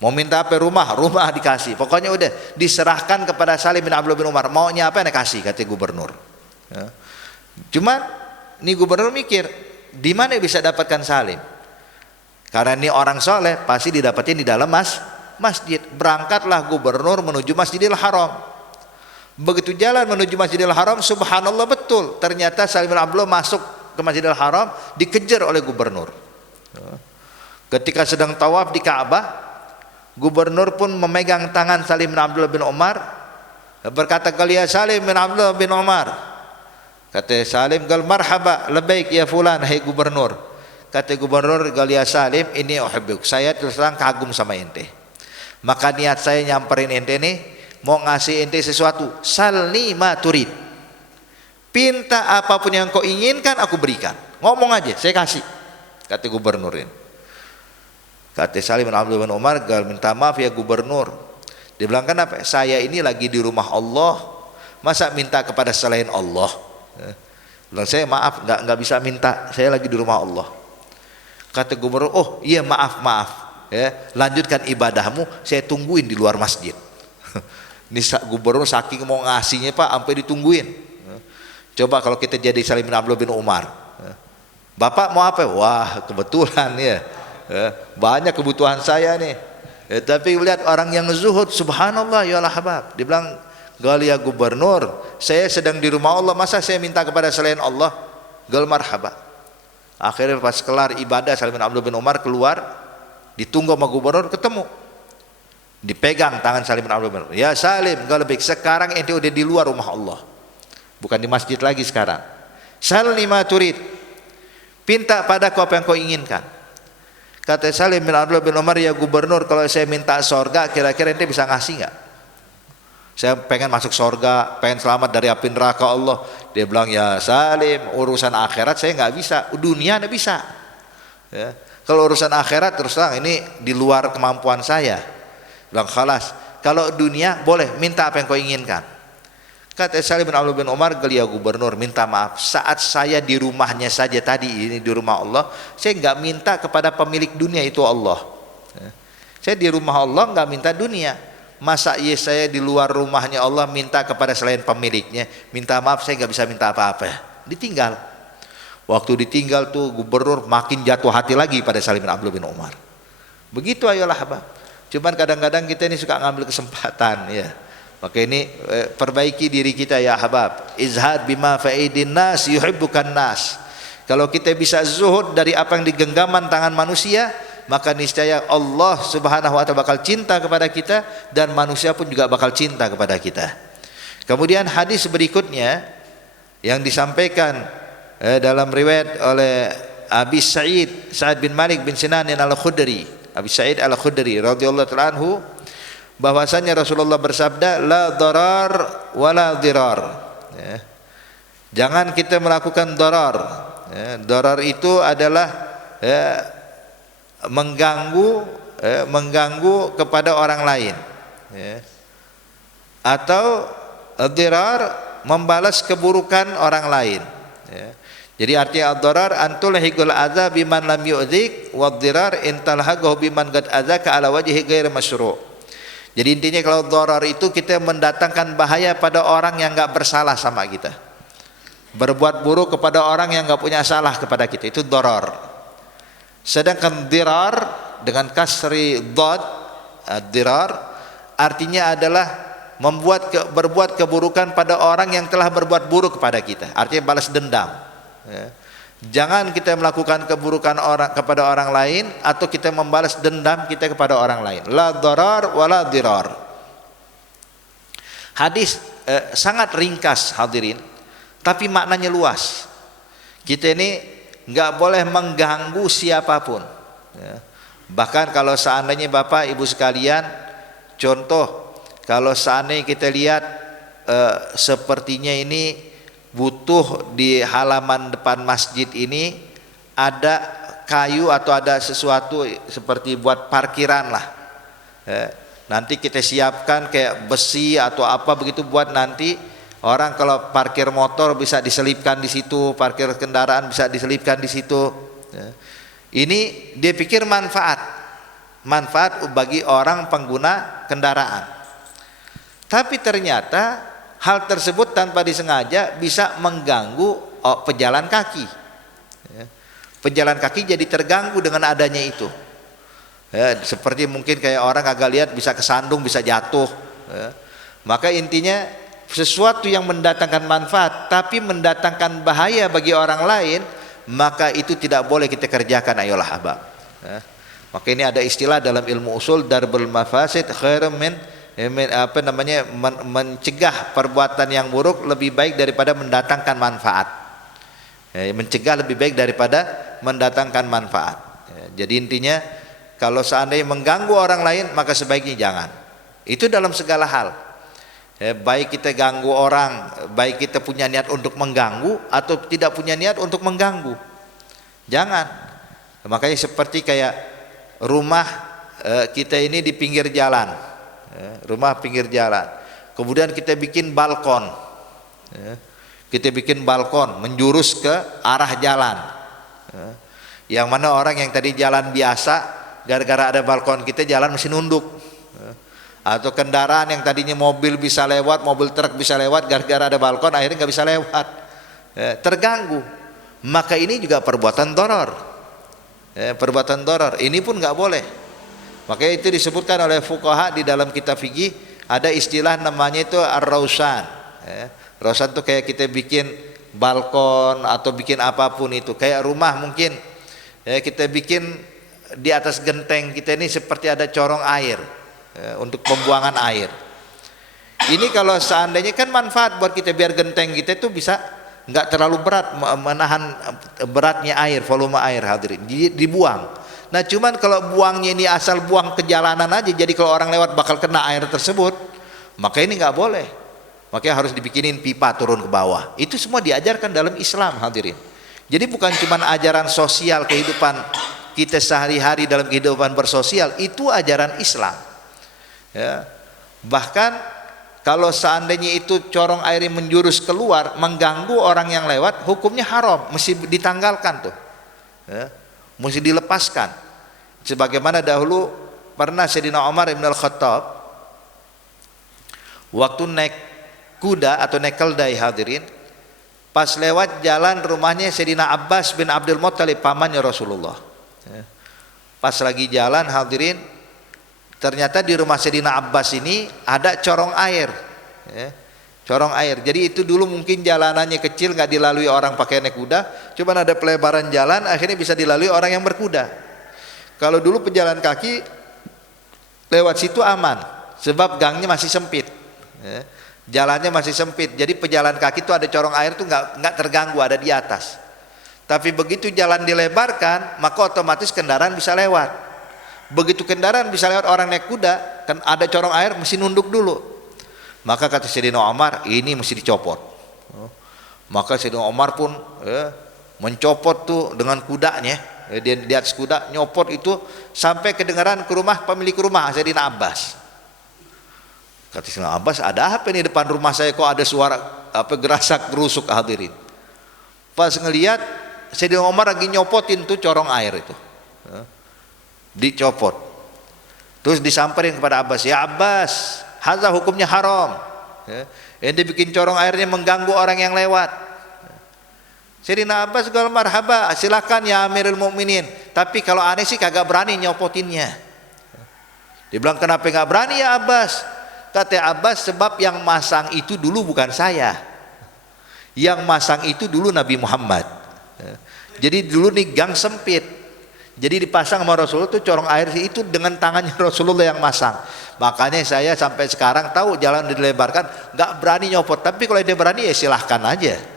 Mau minta apa? Rumah, rumah dikasih. Pokoknya udah diserahkan kepada Salim bin Abdullah bin Umar. Maunya apa nek kasih, kata gubernur. Cuman nih gubernur mikir, di mana bisa dapatkan Salim? Karena ini orang soleh, pasti didapatin di dalam masjid. Berangkatlah gubernur menuju Masjidil Haram. Begitu jalan menuju Masjidil Haram, subhanallah betul, ternyata Salim bin Abdullah masuk ke Masjidil Haram, dikejar oleh gubernur. Ketika sedang tawaf di Ka'bah, gubernur pun memegang tangan Salim bin Abdullah bin Umar, berkata, "Kalian Salim bin Abdullah bin Umar." Kata Salim, "Gal marhaba, labaik ya fulan," hai gubernur. Kata gubernur, "Gal ya Salim, ini uhibbuk, saya terus terang kagum sama ente. Maka niat saya nyamperin ente nih, mau ngasih ente sesuatu. Salni ma turid. Pinta apapun yang kau inginkan aku berikan. Ngomong aja, saya kasih. Kata gubernur ini. Kata Salim bin Abdullah bin Umar, gal minta maaf ya gubernur. Dia bilang, kenapa? Saya ini lagi di rumah Allah, masa minta kepada selain Allah? Bilang, saya maaf, nggak bisa minta, saya lagi di rumah Allah. Kata gubernur, oh iya maaf, ya, lanjutkan ibadahmu, saya tungguin di luar masjid. Ini gubernur saking mau ngasihnya Pak, sampai ditungguin. Coba kalau kita jadi Salim bin Abdullah bin Umar, Bapak mau apa? Wah kebetulan ya, banyak kebutuhan saya nih. Tapi lihat orang yang zuhud, subhanallah ya Habab. Dia bilang, gal ya gubernur, saya sedang di rumah Allah, masa saya minta kepada selain Allah? Gal marhaba. Akhirnya pas kelar ibadah, Salim bin Abdullah bin Umar keluar, ditunggu sama gubernur, ketemu, dipegang tangan Salim bin Abdullah bin Umar. Ya Salim, gal baik, sekarang ente udah di luar rumah Allah, bukan di masjid lagi sekarang. Salni ma turid, pinta padaku apa yang kau inginkan. Kata Salim bin Abdullah bin Umar, ya gubernur, kalau saya minta sorga, kira-kira ente bisa ngasih nggak? Saya pengen masuk sorga, pengen selamat dari api neraka Allah. Dia bilang, ya Salim, urusan akhirat saya nggak bisa, dunia anda bisa. Ya. Kalau urusan akhirat terus terang ini di luar kemampuan saya. Bilang, khalas, kalau dunia boleh, minta apa yang kau inginkan. Kata Salim bin Abdullah bin Umar, ya gubernur, minta maaf, saat saya di rumahnya saja tadi, ini di rumah Allah, saya nggak minta kepada pemilik dunia, itu Allah. Saya di rumah Allah nggak minta dunia. Masa iya saya di luar rumahnya Allah minta kepada selain pemiliknya? Minta maaf, saya nggak bisa minta apa-apa. Ditinggal. Waktu ditinggal tuh gubernur makin jatuh hati lagi pada Salim bin Abdullah bin Umar. Begitu ayolah Habab. Cuman kadang-kadang kita ini suka ngambil kesempatan ya. Maka ini perbaiki diri kita ya Habab. Izhad bima fa'idin nas yuhibbukan nas. Kalau kita bisa zuhud dari apa yang digenggaman tangan manusia, maka niscaya Allah subhanahu wa ta'ala bakal cinta kepada kita, dan manusia pun juga bakal cinta kepada kita. Kemudian hadis berikutnya yang disampaikan dalam riwayat oleh Abi Sa'id bin Malik bin Sinan al-Khudri, Abi Sa'id al-Khudri radhiyallahu ta'ala anhu, bahwasanya Rasulullah bersabda, la darar wala dirar, ya. Jangan kita melakukan darar, ya. Darar itu adalah mengganggu kepada orang lain, ya. Atau dirar, membalas keburukan orang lain, ya. Jadi artinya ad-darar antulhigul adza biman lam yu'dzik, wad-dirar intalhaqahu biman qad adzaka ala wajhi ghairi masyru'. Jadi intinya kalau darar itu kita mendatangkan bahaya pada orang yang enggak bersalah sama kita, berbuat buruk kepada orang yang enggak punya salah kepada kita, itu darar. Sedangkan dirar dengan kasri dhad, dirar artinya adalah berbuat keburukan pada orang yang telah berbuat buruk kepada kita, artinya balas dendam, ya. Jangan kita melakukan keburukan kepada orang lain atau kita membalas dendam kita kepada orang lain. La darar wala dirar. Hadis sangat ringkas hadirin, tapi maknanya luas. Kita ini nggak boleh mengganggu siapapun, ya. Bahkan kalau seandainya Bapak Ibu sekalian, contoh kalau seandainya kita lihat sepertinya ini butuh di halaman depan masjid ini ada kayu atau ada sesuatu seperti buat parkiran lah, ya. Nanti kita siapkan kayak besi atau apa begitu, buat nanti orang kalau parkir motor bisa diselipkan di situ, parkir kendaraan bisa diselipkan di situ, ya. Ini dia pikir manfaat bagi orang pengguna kendaraan, tapi ternyata hal tersebut tanpa disengaja bisa mengganggu pejalan kaki, ya. Pejalan kaki jadi terganggu dengan adanya itu, ya. Seperti mungkin kayak orang agak lihat bisa kesandung, bisa jatuh, ya. Maka intinya sesuatu yang mendatangkan manfaat tapi mendatangkan bahaya bagi orang lain, maka itu tidak boleh kita kerjakan ayolah Habab, ya. Maka ini ada istilah dalam ilmu usul, darbul mafasid khairum min mencegah perbuatan yang buruk lebih baik daripada mendatangkan manfaat, ya, mencegah lebih baik daripada mendatangkan manfaat, ya. Jadi intinya kalau seandainya mengganggu orang lain maka sebaiknya jangan. Itu dalam segala hal. Baik kita ganggu orang, baik kita punya niat untuk mengganggu atau tidak punya niat untuk mengganggu. Jangan. Makanya seperti kayak rumah kita ini di pinggir jalan, rumah pinggir jalan. Kemudian kita bikin balkon, kita bikin balkon menjurus ke arah jalan. Yang mana orang yang tadi jalan biasa, gara-gara ada balkon kita jalan mesti nunduk. Atau kendaraan yang tadinya mobil bisa lewat, mobil truk bisa lewat, gara-gara ada balkon akhirnya nggak bisa lewat, terganggu. Maka ini juga perbuatan doror, perbuatan doror. Ini pun nggak boleh. Makanya itu disebutkan oleh fuqaha di dalam kitab fikih, ada istilah namanya itu ar-rausan. Rausan itu kayak kita bikin balkon atau bikin apapun itu, kayak rumah mungkin kita bikin di atas genteng kita ini seperti ada corong air, untuk pembuangan air. Ini kalau seandainya kan manfaat buat kita, biar genteng kita itu bisa nggak terlalu berat, menahan beratnya air, volume air, hadirin, dibuang. Nah cuman kalau buangnya ini asal buang ke jalanan aja, jadi kalau orang lewat bakal kena air tersebut, maka ini nggak boleh. Makanya harus dibikinin pipa turun ke bawah. Itu semua diajarkan dalam Islam, hadirin. Jadi bukan cuman ajaran sosial kehidupan kita sehari-hari dalam kehidupan bersosial, itu ajaran Islam. Ya. Bahkan kalau seandainya itu corong airnya menjurus keluar mengganggu orang yang lewat, hukumnya haram, mesti ditanggalkan tuh, ya, mesti dilepaskan. Sebagaimana dahulu pernah Sayyidina Umar ibn al-Khattab waktu naik kuda atau naik keldai, hadirin, pas lewat jalan rumahnya Sayyidina Abbas bin Abdul Muttalib, pamannya Rasulullah, ya. Pas lagi jalan, hadirin, ternyata di rumah Sayyidina Abbas ini ada corong air, ya, corong air. Jadi itu dulu mungkin jalanannya kecil, nggak dilalui orang pakai naik kuda, cuman ada pelebaran jalan, akhirnya bisa dilalui orang yang berkuda. Kalau dulu pejalan kaki lewat situ aman, sebab gangnya masih sempit, ya, jalannya masih sempit. Jadi pejalan kaki itu ada corong air tuh nggak terganggu, ada di atas. Tapi begitu jalan dilebarkan, maka otomatis kendaraan bisa lewat. Begitu kendaraan bisa lewat, orang naik kuda, kan ada corong air, mesti nunduk dulu. Maka kata Sayyidina Umar, ini mesti dicopot. Maka Sayyidina Umar pun mencopot tuh dengan kudanya, dia di atas kuda nyopot itu sampai kedengaran ke rumah pemilik rumah Sayyidina Abbas. Kata Sayyidina Abbas, ada apa nih depan rumah saya kok ada suara apa gerasak gerusuk, hadirin. Pas ngelihat Sayyidina Umar lagi nyopotin tuh corong air itu, dicopot. Terus disamperin kepada Abbas, ya Abbas, hadza hukumnya haram, ya, ente bikin corong airnya mengganggu orang yang lewat. Sayyidina Abbas gal marhaba, silakan ya Amirul Mukminin, tapi kalau aneh sih kagak berani nyopotinnya. Dia bilang, kenapa nggak berani ya Abbas? Kata Abbas, sebab yang masang itu dulu bukan saya, yang masang itu dulu Nabi Muhammad. Jadi dulu nih gang sempit, jadi dipasang sama Rasulullah tuh corong air itu dengan tangannya Rasulullah yang masang. Makanya saya sampai sekarang tahu jalan dilebarkan, nggak berani nyopot. Tapi kalau dia berani ya silahkan aja.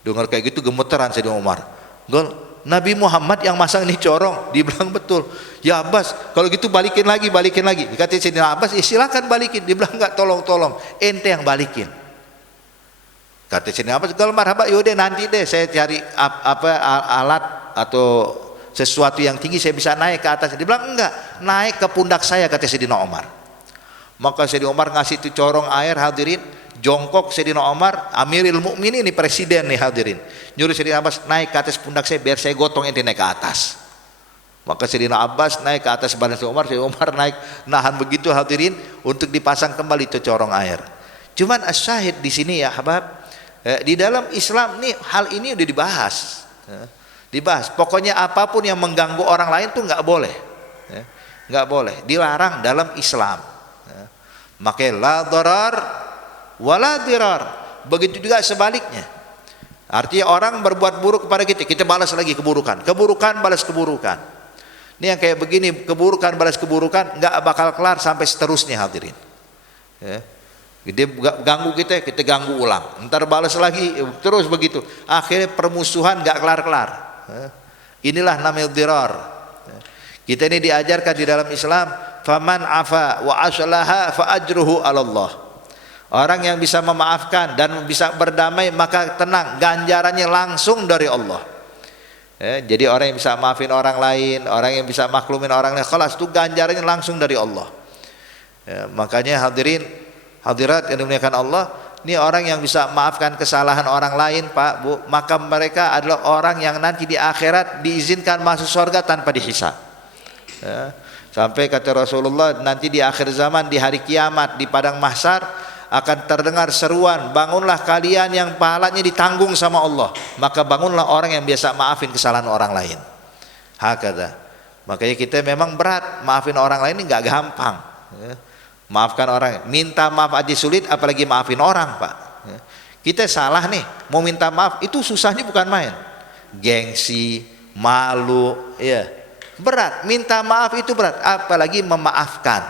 Dengar kayak gitu gemeteran Sayyidina Umar. Gol, Nabi Muhammad yang masang ini corong. Dibilang betul. Ya Abbas, kalau gitu balikin lagi. Kata Sayyidina Abbas, ya silahkan balikin. Dibilang nggak, tolong, ente yang balikin. Kata Sayyidina Abbas, kalau marhaba, yaudah nanti deh saya cari alat atau sesuatu yang tinggi saya bisa naik ke atas. Dia bilang enggak, naik ke pundak saya, kata Sayyidina Umar. Maka Sayyidina Umar ngasih itu corong air, hadirin, jongkok Sayyidina Umar, Amirul Mukminin ini presiden nih, hadirin, nyuruh Sayyidina Abbas naik ke atas pundak saya biar saya gotong ente naik ke atas. Maka Sayyidina Abbas naik ke atas badan Sayyidina Umar naik nahan begitu, hadirin, untuk dipasang kembali itu corong air. Cuman asyahid di sini ya habab, di dalam Islam nih hal ini udah dibahas. Pokoknya apapun yang mengganggu orang lain tuh nggak boleh, nggak boleh, dilarang dalam Islam. Makanya la darar wala dirar. Begitu juga sebaliknya. Artinya orang berbuat buruk kepada kita balas lagi keburukan balas keburukan. Ini yang kayak begini, keburukan balas keburukan, nggak bakal kelar sampai seterusnya, hadirin. Dia ganggu kita ganggu ulang, ntar balas lagi, terus begitu. Akhirnya permusuhan nggak kelar-kelar. Inilah namanya dirar. Kita ini diajarkan di dalam Islam, faman afa wa aslaha fa ajruhu 'ala Allah. Orang yang bisa memaafkan dan bisa berdamai, maka tenang, ganjarannya langsung dari Allah. Jadi orang yang bisa maafin orang lain, orang yang bisa maklumin orang lain, khalas itu ganjarannya langsung dari Allah. Makanya hadirin hadirat yang dimuliakan Allah, ini orang yang bisa maafkan kesalahan orang lain, Pak, Bu, maka mereka adalah orang yang nanti di akhirat diizinkan masuk surga tanpa dihisab. Sampai kata Rasulullah, nanti di akhir zaman, di hari kiamat, di padang mahsyar akan terdengar seruan, bangunlah kalian yang pahalanya ditanggung sama Allah. Maka bangunlah orang yang biasa maafin kesalahan orang lain. Hakata. Makanya kita memang berat, maafin orang lain ini nggak gampang. Maafkan orang, minta maaf aja sulit, apalagi maafin orang, Pak. Kita salah nih, mau minta maaf itu susahnya bukan main. Gengsi, malu, ya. Berat, minta maaf itu berat, apalagi memaafkan.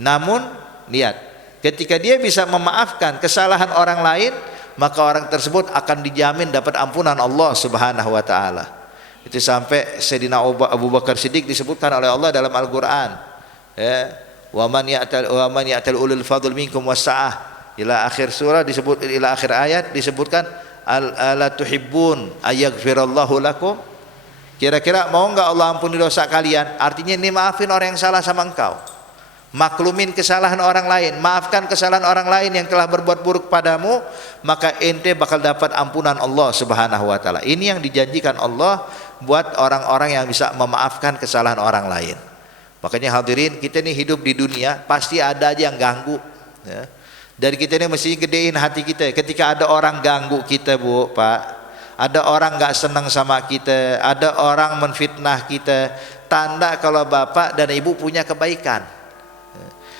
Namun lihat, ketika dia bisa memaafkan kesalahan orang lain, maka orang tersebut akan dijamin dapat ampunan Allah Subhanahu wa taala. Itu sampai Sayyidina Abu Bakar Siddiq disebutkan oleh Allah dalam Al-Qur'an. Wa man ya'tal ulul fadl minkum wasa'ah, ila akhir surah disebut, ila akhir ayat disebutkan ala tuhibbun ayaghfirallahu lakum. Kira-kira mau enggak Allah ampuni dosa kalian? Artinya ini maafin orang yang salah sama engkau, maklumin kesalahan orang lain, maafkan kesalahan orang lain yang telah berbuat buruk padamu, maka ente bakal dapat ampunan Allah Subhanahu wa taala. Ini yang dijanjikan Allah buat orang-orang yang bisa memaafkan kesalahan orang lain. Makanya hadirin, kita ini hidup di dunia pasti ada aja yang ganggu, ya. Dari kita ini mesti gedein hati kita. Ketika ada orang ganggu kita, Bu, Pak, ada orang nggak senang sama kita, ada orang menfitnah kita, tanda kalau bapak dan ibu punya kebaikan.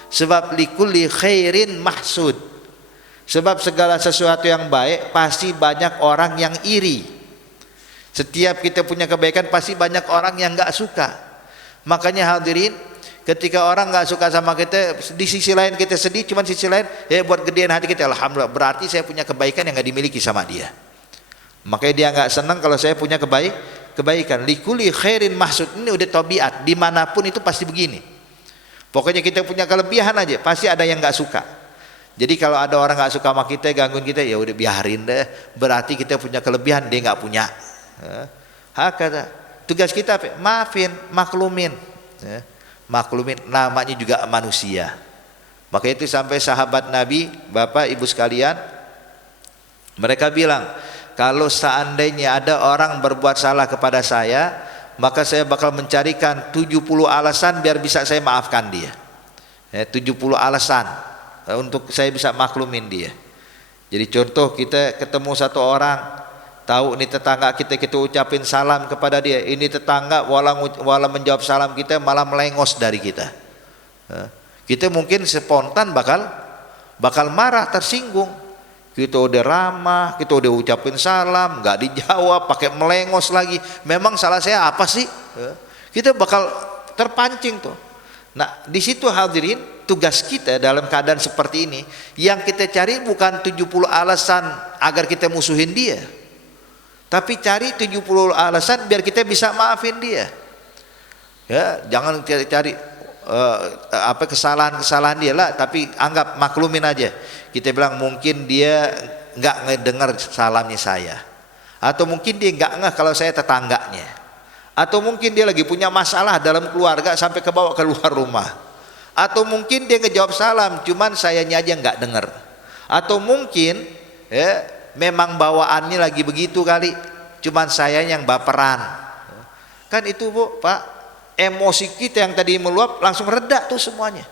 Sebab likulli khairin mahsud, sebab segala sesuatu yang baik pasti banyak orang yang iri. Setiap kita punya kebaikan pasti banyak orang yang nggak suka. Makanya hadirin, ketika orang nggak suka sama kita, di sisi lain kita sedih, cuman sisi lain buat gedein hati kita, alhamdulillah, berarti saya punya kebaikan yang nggak dimiliki sama dia. Makanya dia nggak senang kalau saya punya kebaikan. Likulli khairin mahsud, ini udah tabiat, dimanapun itu pasti begini. Pokoknya kita punya kelebihan aja, pasti ada yang nggak suka. Jadi kalau ada orang nggak suka sama kita, gangguin kita, ya udah biarin deh. Berarti kita punya kelebihan, dia nggak punya. Hakata. Tugas kita apa? Maafin, maklumin. Maklumin, namanya juga manusia. Maka itu sampai sahabat Nabi, Bapak Ibu sekalian, mereka bilang, kalau seandainya ada orang berbuat salah kepada saya, maka saya bakal mencarikan 70 alasan biar bisa saya maafkan dia. 70 alasan untuk saya bisa maklumin dia. Jadi contoh, kita ketemu satu orang, tahu ini tetangga kita ucapin salam kepada dia, ini tetangga walau menjawab salam kita malah melengos dari kita. Kita mungkin spontan bakal marah, tersinggung. Kita udah ramah, kita udah ucapin salam, nggak dijawab, pakai melengos lagi. Memang salah saya apa sih? Kita bakal terpancing tuh. Nah, di situ hadirin, tugas kita dalam keadaan seperti ini, yang kita cari bukan 70 alasan agar kita musuhin dia, tapi cari 70 alasan biar kita bisa maafin dia. Ya, jangan cari kesalahan dia lah, tapi anggap maklumin aja. Kita bilang mungkin dia nggak ngedengar salamnya saya, atau mungkin dia nggak ngeh kalau saya tetangganya, atau mungkin dia lagi punya masalah dalam keluarga sampai kebawa keluar rumah, atau mungkin dia ngejawab salam cuman sayanya aja nggak dengar, atau mungkin memang bawaannya lagi begitu kali, cuman saya yang baperan. Kan itu, Bu, Pak, emosi kita yang tadi meluap langsung reda tuh semuanya,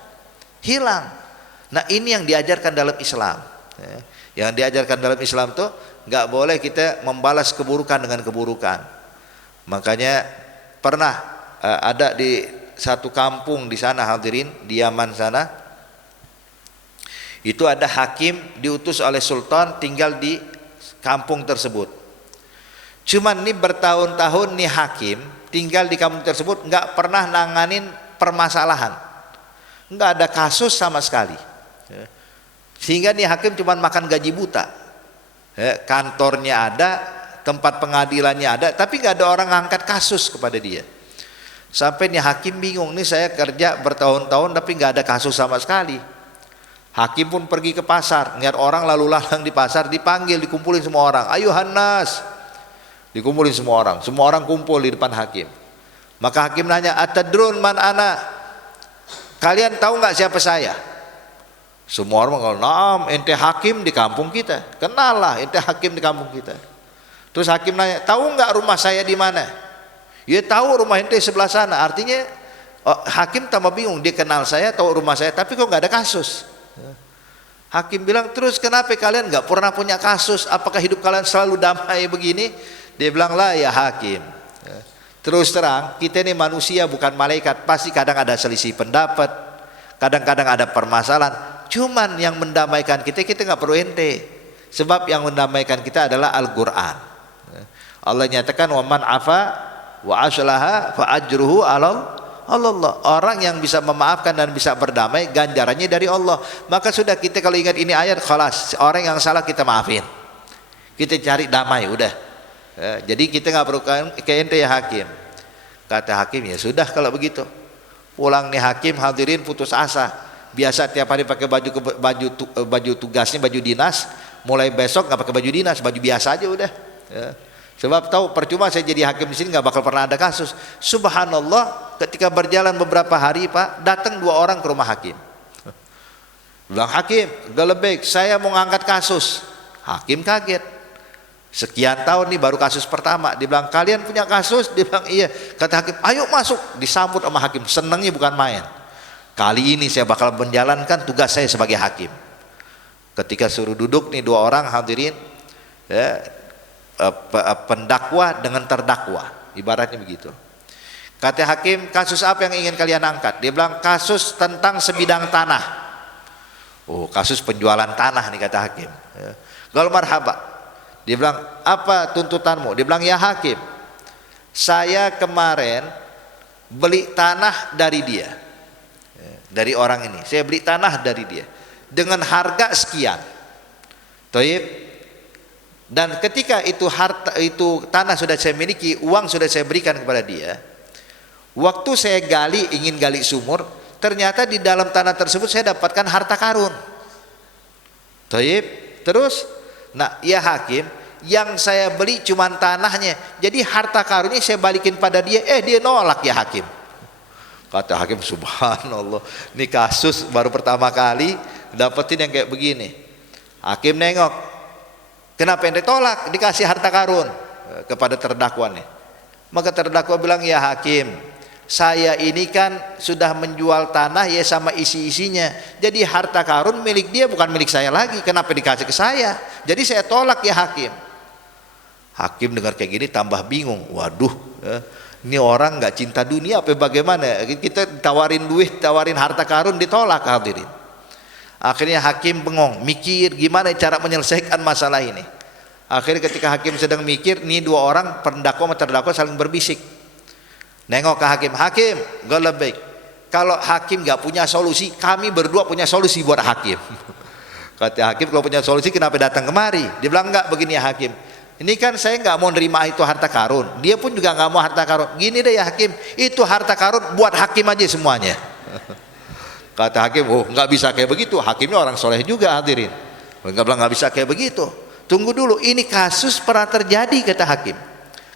hilang. Nah, ini yang diajarkan dalam Islam. Yang diajarkan dalam Islam tuh nggak boleh kita membalas keburukan dengan keburukan. Makanya pernah ada di satu kampung di sana hadirin, di Yaman sana, itu ada hakim diutus oleh sultan tinggal di kampung tersebut. Cuman nih bertahun-tahun nih hakim tinggal di kampung tersebut nggak pernah nanganin permasalahan, nggak ada kasus sama sekali. Sehingga nih hakim cuma makan gaji buta. Kantornya ada, tempat pengadilannya ada, tapi nggak ada orang ngangkat kasus kepada dia. Sampai nih hakim bingung, nih saya kerja bertahun-tahun tapi nggak ada kasus sama sekali. Hakim pun pergi ke pasar, lihat orang lalu lalang di pasar, dipanggil, dikumpulin semua orang. Ayuhan nas, dikumpulin semua orang kumpul di depan hakim. Maka hakim nanya, atadrun man ana, kalian tahu nggak siapa saya? Semua orang mengatakan, naam, ente hakim di kampung kita, kenal lah ente hakim di kampung kita. Terus hakim nanya, tahu nggak rumah saya di mana? Ya tahu, rumah ente sebelah sana. Artinya hakim tambah bingung, dia kenal saya, tahu rumah saya, tapi kok nggak ada kasus. Hakim bilang, terus kenapa kalian nggak pernah punya kasus? Apakah hidup kalian selalu damai begini? Dia bilang, lah ya hakim, terus terang kita ini manusia bukan malaikat, pasti kadang ada selisih pendapat, kadang-kadang ada permasalahan. Cuman yang mendamaikan kita nggak perlu ente, sebab yang mendamaikan kita adalah Al-Quran. Allah nyatakan, wa man afa wa aslaha fa ajruhu ala Allah. Orang yang bisa memaafkan dan bisa berdamai, ganjarannya dari Allah. Maka sudah, kita kalau ingat ini ayat, khalas, orang yang salah kita maafin, kita cari damai, udah. Jadi kita nggak perlu ke ente ya hakim. Kata hakim, ya sudah kalau begitu. Pulang nih hakim, hadirin putus asa. Biasa tiap hari pakai baju tugasnya, baju dinas. Mulai besok nggak pakai baju dinas, baju biasa aja udah. Sebab tahu percuma saya jadi hakim di sini, nggak bakal pernah ada kasus. Subhanallah, ketika berjalan beberapa hari Pak, datang 2 orang ke rumah hakim. Bilang, hakim, Gelebek, saya mau ngangkat kasus. Hakim kaget. Sekian tahun nih baru kasus pertama. Dia bilang, kalian punya kasus? Dia bilang, iya. Kata hakim, ayo masuk. Disambut sama hakim, senangnya bukan main. Kali ini saya bakal menjalankan tugas saya sebagai hakim. Ketika suruh duduk nih 2 orang hadirin, pendakwa dengan terdakwa, ibaratnya begitu. Kata hakim, kasus apa yang ingin kalian angkat? Dia bilang, kasus tentang sebidang tanah. Oh, kasus penjualan tanah nih kata hakim. Gal marhaba. Dia bilang, apa tuntutanmu? Dia bilang, ya hakim, saya kemarin beli tanah dari dia, dari orang ini. Saya beli tanah dari dia dengan harga sekian. Toib. Dan ketika itu tanah sudah saya miliki, uang sudah saya berikan kepada dia. Waktu saya ingin gali sumur, ternyata di dalam tanah tersebut saya dapatkan harta karun. Taib. Terus, nah ya hakim, yang saya beli cuma tanahnya, jadi harta karunnya saya balikin pada dia. Dia nolak ya hakim. Kata hakim, subhanallah, ini kasus baru pertama kali dapetin yang kayak begini. Hakim nengok, kenapa ente tolak dikasih harta karun kepada terdakwa nih? Maka terdakwa bilang, ya hakim, saya ini kan sudah menjual tanah ya sama isi-isinya, jadi harta karun milik dia, bukan milik saya lagi. Kenapa dikasih ke saya? Jadi saya tolak ya hakim. Hakim dengar kayak gini tambah bingung. Waduh, ini orang nggak cinta dunia apa bagaimana? Kita tawarin duit, tawarin harta karun, ditolak hadirin. Akhirnya hakim bengong, mikir gimana cara menyelesaikan masalah ini. Akhirnya ketika hakim sedang mikir, nih 2 orang pendakwa sama terdakwa saling berbisik. Nengok ke hakim, hakim, Gelebek, kalau hakim nggak punya solusi, kami berdua punya solusi buat hakim. Kata hakim, kalau punya solusi kenapa datang kemari? Dia bilang, enggak, begini ya hakim, ini kan saya nggak mau nerima itu harta karun, dia pun juga nggak mau harta karun. Gini deh ya hakim, itu harta karun buat hakim aja semuanya. Kata hakim, oh nggak bisa kayak begitu. Hakimnya orang soleh juga hadirin. Nggak bisa kayak begitu. Tunggu dulu, ini kasus pernah terjadi kata hakim.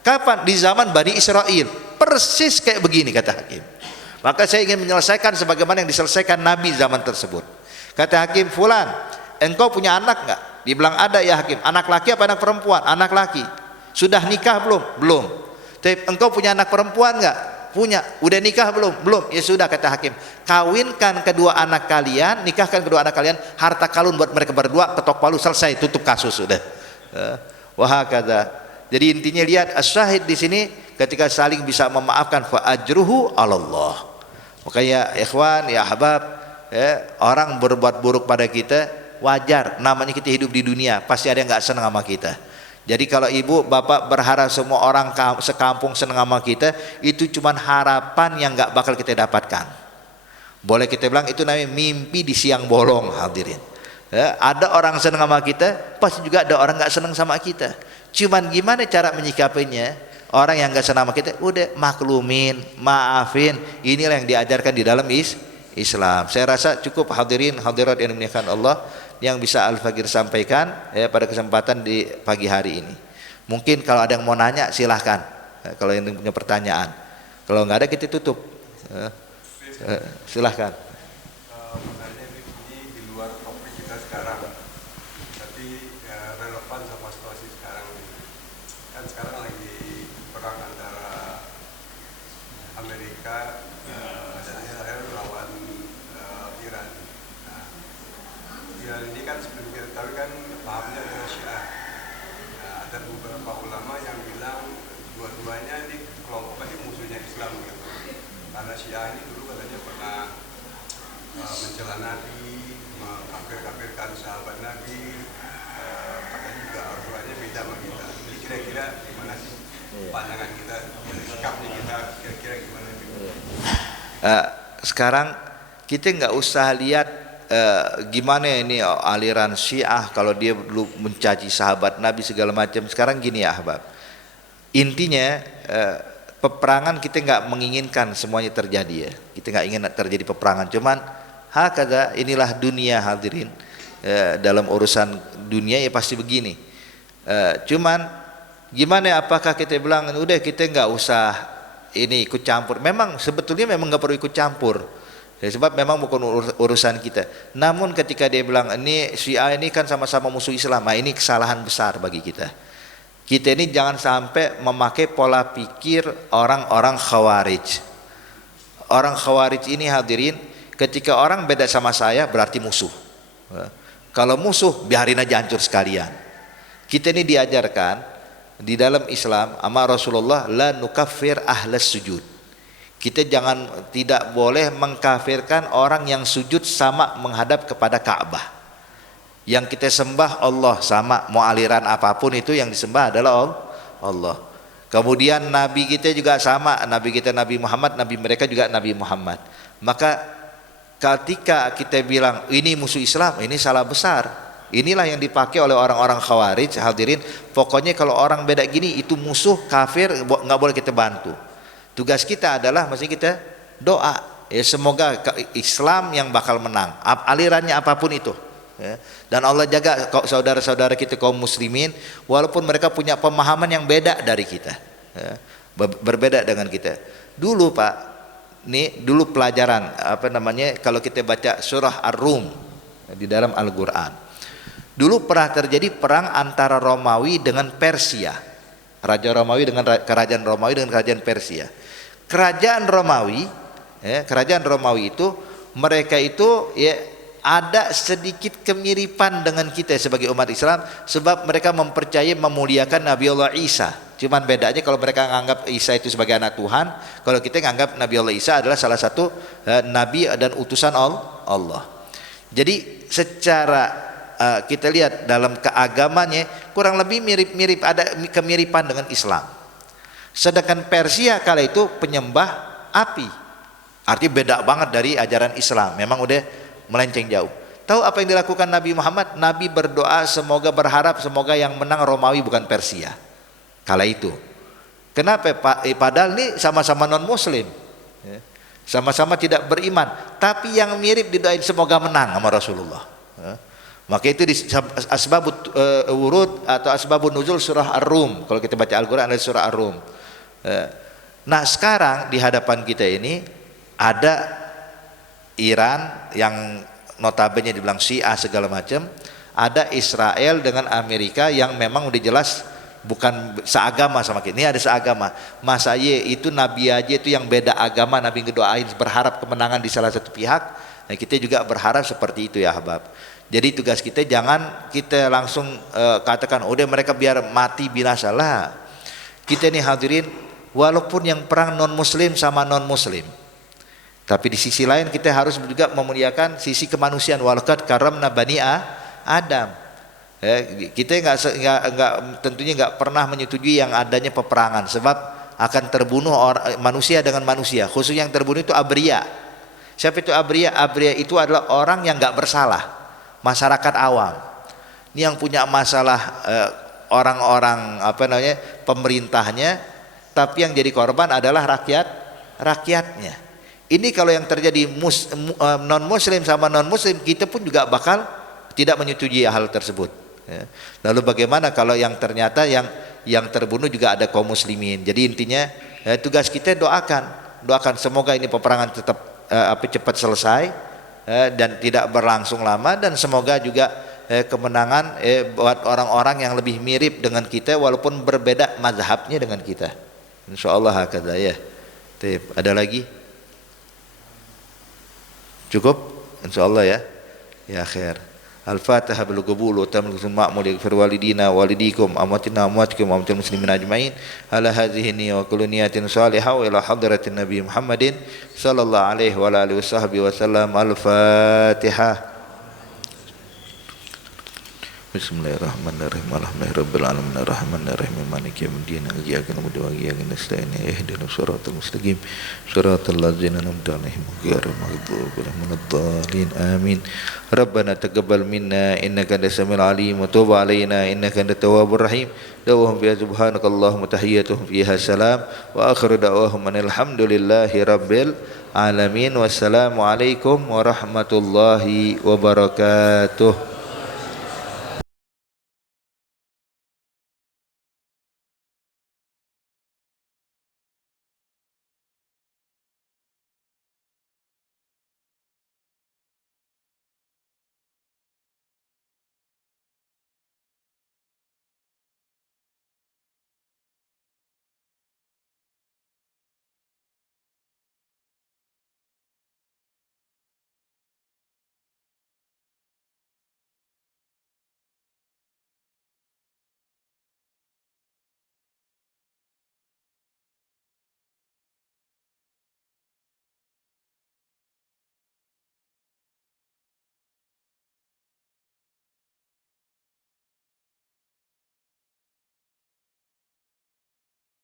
Kapan? Di zaman Bani Israel, persis kayak begini kata hakim. Maka saya ingin menyelesaikan sebagaimana yang diselesaikan Nabi zaman tersebut. Kata hakim, fulan, engkau punya anak nggak? Dibilang ada ya hakim. Anak laki apa anak perempuan? Anak laki. Sudah nikah belum? Belum. Tapi engkau punya anak perempuan nggak? Punya. Udah nikah belum? Belum. Ya sudah kata hakim, kawinkan kedua anak kalian, nikahkan kedua anak kalian, harta karun buat mereka berdua, ketok palu, selesai, tutup kasus sudah. Wah kata. Jadi intinya lihat asyahid di sini, ketika saling bisa memaafkan, fa ajruhu 'ala Allah. Makanya ikhwan ya ahbab, orang berbuat buruk pada kita wajar, namanya kita hidup di dunia, pasti ada yang nggak senang sama kita. Jadi kalau ibu bapak berharap semua orang sekampung senang sama kita, itu cuma harapan yang nggak bakal kita dapatkan. Boleh kita bilang itu namanya mimpi di siang bolong hadirin. Ada orang senang sama kita, pasti juga ada orang nggak senang sama kita. Cuman gimana cara menyikapinya? Orang yang nggak senang sama kita, udah maklumin, maafin. Inilah yang diajarkan di dalam Islam. Saya rasa cukup hadirin hadirat yang dimuliakan Allah yang bisa Al-Fakir sampaikan ya pada kesempatan di pagi hari ini. Mungkin kalau ada yang mau nanya silahkan, kalau yang punya pertanyaan. Kalau nggak ada kita tutup. Silahkan. Sebenarnya ini di luar topik kita sekarang, tapi relevan sama situasi sekarang. Kan sekarang lagi perang antara Amerika dan Israel lawan Iran. Nah, Iran ini kan seperti kita tahu kan pahamnya adalah Syiah. Nah, ada beberapa ulama yang bilang dua-duanya ini kelompok ini musuhnya Islam gitu. Karena Syiah ini dulu katanya pernah mencela Nabi, mengkafir-kafirkan sahabat Nabi, katanya juga Al-Qurannya beda sama kita. Jadi kira-kira gimana sih pandangan kita, sikapnya kita kira-kira gimana gitu? Sekarang kita nggak usah lihat gimana ini aliran Syiah kalau dia dulu mencaci sahabat Nabi segala macam. Sekarang gini ya Ahbab, intinya peperangan kita nggak menginginkan semuanya terjadi ya. Kita nggak ingin terjadi peperangan. Cuman hakada inilah dunia hadirin. Dalam urusan dunia ya pasti begini. Cuman gimana? Apakah kita bilang udah kita nggak usah ini ikut campur? Memang sebetulnya memang nggak perlu ikut campur. Ya, sebab memang bukan urusan kita. Namun ketika dia bilang ini Syiah ini kan sama-sama musuh Islam, nah ini kesalahan besar bagi kita. Kita ini jangan sampai memakai pola pikir orang-orang Khawarij. Orang Khawarij ini hadirin, ketika orang beda sama saya berarti musuh. Kalau musuh biarin aja hancur sekalian. Kita ini diajarkan di dalam Islam sama Rasulullah la nukaffir ahlas sujud. Kita tidak boleh mengkafirkan orang yang sujud sama menghadap kepada Ka'bah. Yang kita sembah Allah sama, mau aliran apapun itu yang disembah adalah Allah. Kemudian Nabi kita juga sama, Nabi kita Nabi Muhammad, Nabi mereka juga Nabi Muhammad. Maka ketika kita bilang ini musuh Islam, ini salah besar. Inilah yang dipakai oleh orang-orang Khawarij hadirin. Pokoknya kalau orang beda gini itu musuh, kafir, nggak boleh kita bantu. Tugas kita adalah mesti kita doa ya, semoga Islam yang bakal menang alirannya apapun itu. Ya. Dan Allah jaga saudara-saudara kita kaum muslimin walaupun mereka punya pemahaman yang beda dari kita ya. Berbeda dengan kita dulu Pak, nih dulu pelajaran kalau kita baca surah Ar-Rum di dalam Al-Quran, dulu pernah terjadi perang antara Romawi dengan Persia, Raja Romawi dengan kerajaan Romawi dengan kerajaan Persia. Kerajaan Romawi itu mereka itu ya ada sedikit kemiripan dengan kita sebagai umat Islam sebab mereka mempercayai memuliakan Nabi Allah Isa. Cuman bedanya kalau mereka menganggap Isa itu sebagai anak Tuhan, kalau kita menganggap Nabi Allah Isa adalah salah satu nabi dan utusan Allah. Jadi secara kita lihat dalam keagamannya kurang lebih mirip-mirip, ada kemiripan dengan Islam. Sedangkan Persia kala itu penyembah api. Artinya beda banget dari ajaran Islam. Memang udah melenceng jauh. Tahu apa yang dilakukan Nabi Muhammad? Nabi berdoa berharap semoga yang menang Romawi bukan Persia kala itu. Kenapa Pak? Padahal ini sama-sama non muslim ya. Sama-sama tidak beriman, tapi yang mirip didoain semoga menang sama Rasulullah ya. Maka itu di asbabut wurud atau asbabun nuzul surah Ar-Rum. Kalau kita baca Al-Quran ada surah Ar-Rum ya. Nah sekarang di hadapan kita ini ada Iran yang notabene dibilang Syiah segala macam, ada Israel dengan Amerika yang memang udah jelas bukan seagama sama kita. Ini ada seagama. Masa itu Nabi aja itu yang beda agama Nabi ngedoain berharap kemenangan di salah satu pihak. Nah, kita juga berharap seperti itu ya Ahbab. Jadi tugas kita jangan kita langsung katakan udah mereka biar mati binasa lah. Kita ini hadirin walaupun yang perang non muslim sama non muslim, tapi di sisi lain kita harus juga memuliakan sisi kemanusiaan. Walaqad karamna bani Adam. Kita tentunya nggak pernah menyetujui yang adanya peperangan sebab akan terbunuh manusia dengan manusia. Khusus yang terbunuh itu abria. Siapa itu abria? Abria itu adalah orang yang nggak bersalah, masyarakat awam. Ini yang punya masalah orang-orang pemerintahnya, tapi yang jadi korban adalah rakyatnya. Ini kalau yang terjadi non muslim sama non muslim, kita pun juga bakal tidak menyetujui hal tersebut. Ya. Lalu bagaimana kalau yang ternyata yang terbunuh juga ada kaum muslimin? Jadi intinya tugas kita doakan semoga ini peperangan tetap cepat selesai dan tidak berlangsung lama, dan semoga juga kemenangan buat orang-orang yang lebih mirip dengan kita walaupun berbeda mazhabnya dengan kita. Insyaallah hakadha ya. Ada lagi? Cukup? Insyaallah ya. Ya khair. Al-Fatihah bil qabul wa tamul ma'mul yaghfir walidina walidikum amatina amwatikum amatil muslimin ajmain ala hadhihi niyya wa kullu niyatin salihah wa ila hadratin nabi Muhammadin sallallahu alaihi wa alihi wasallam. Al-Fatihah. Bismillahirrahmanirrahim. Alhamdulillahirabbil alamin arrahmanirrahim maliki yaumiddin iyyaka na'budu wa iyyaka nasta'in ihdinas siratal mustaqim siratal ladzina an'amta 'alaihim ghairil maghdubi 'alaihim waladdallin amin. Rabbana taqabbal minna innaka antas samiul 'alim wa tub 'alaina innaka antat tawwabur rahim. Da'wahum fiha subhanakallahumma tahiyyatuhum fiha salam wa akhiru da'wahum alhamdulillahi rabbil alamin. Wassalamu alaikum warahmatullahi wabarakatuh.